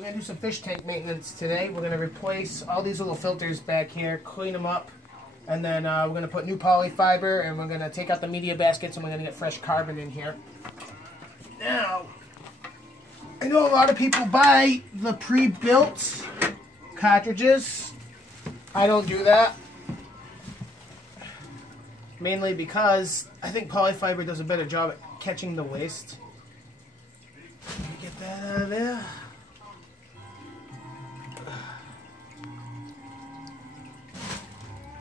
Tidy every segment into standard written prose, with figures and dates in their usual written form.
We're going to do some fish tank maintenance today. We're going to replace all these little filters back here, clean them up, and then we're going to put new polyfiber, and we're going to take out the media baskets, and we're going to get fresh carbon in here. Now, I know a lot of people buy the pre-built cartridges. I don't do that. Mainly because I think polyfiber does a better job at catching the waste. Let me get that out of there.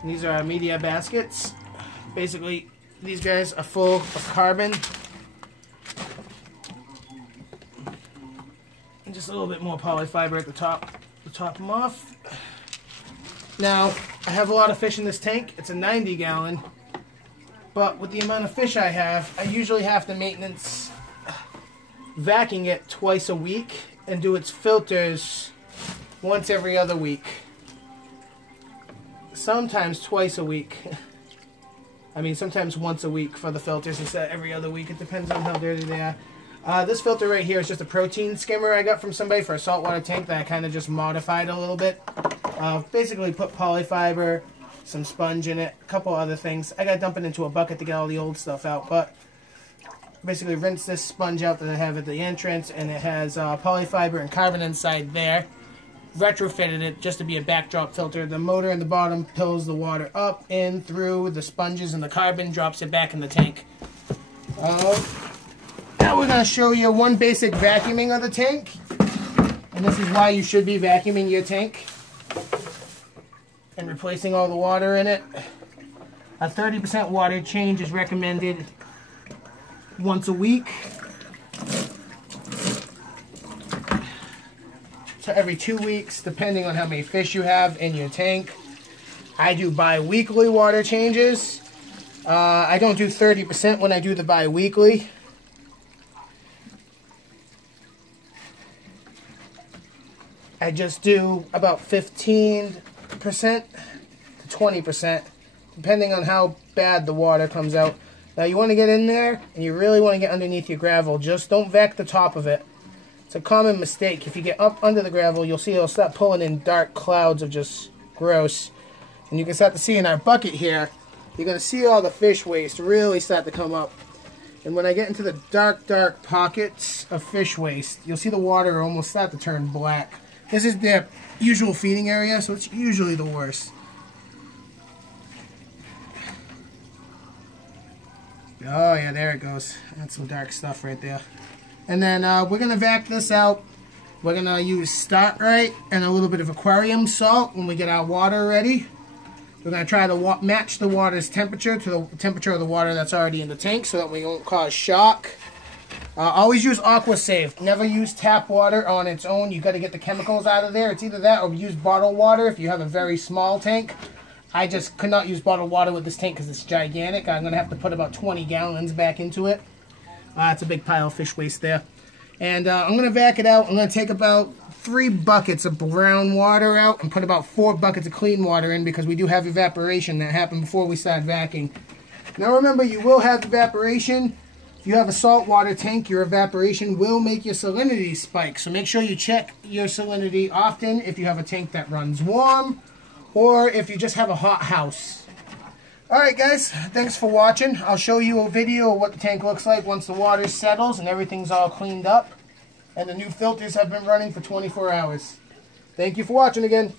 These are our media baskets. Basically, these guys are full of carbon. And just a little bit more polyfiber at the top to top them off. Now, I have a lot of fish in this tank. It's a 90 gallon. But with the amount of fish I have, I usually have to maintenance vacuum it twice a week and do its filters once every other week. Sometimes twice a week. I mean, sometimes once a week for the filters instead of every other week. It depends on how dirty they are. This filter right here is just a protein skimmer I got from somebody for a saltwater tank that I kind of just modified a little bit. Basically put polyfiber, some sponge in it, a couple other things. I got to dump it into a bucket to get all the old stuff out, but basically rinse this sponge out that I have at the entrance, and it has polyfiber and carbon inside there. Retrofitted it just to be a backdrop filter. The motor in the bottom pulls the water up, in, through the sponges and the carbon, drops it back in the tank. Now we're going to show you one basic vacuuming of the tank. And this is why you should be vacuuming your tank and replacing all the water in it. A 30% water change is recommended once a week. So every 2 weeks, depending on how many fish you have in your tank. I do bi-weekly water changes. I don't do 30% when I do the bi-weekly. I just do about 15% to 20%, depending on how bad the water comes out. Now you want to get in there, and you really want to get underneath your gravel. Just don't vac the top of it. It's a common mistake. If you get up under the gravel, you'll see it'll start pulling in dark clouds of just gross. And you can start to see in our bucket here, you're going to see all the fish waste really start to come up. And when I get into the dark, dark pockets of fish waste, you'll see the water almost start to turn black. This is their usual feeding area, so it's usually the worst. Oh yeah, there it goes. That's some dark stuff right there. And then we're going to vac this out. We're going to use Startrite and a little bit of Aquarium salt when we get our water ready. We're going to try to match the water's temperature to the temperature of the water that's already in the tank so that we won't cause shock. Always use AquaSafe. Never use tap water on its own. You've got to get the chemicals out of there. It's either that or use bottled water if you have a very small tank. I just could not use bottled water with this tank because it's gigantic. I'm going to have to put about 20 gallons back into it. It's a big pile of fish waste there. And I'm going to vac it out. I'm going to take about 3 buckets of brown water out and put about 4 buckets of clean water in because we do have evaporation that happened before we start vacuuming. Now remember, you will have evaporation. If you have a saltwater tank, your evaporation will make your salinity spike. So make sure you check your salinity often if you have a tank that runs warm or if you just have a hot house. Alright guys, thanks for watching. I'll show you a video of what the tank looks like once the water settles and everything's all cleaned up. And the new filters have been running for 24 hours. Thank you for watching again.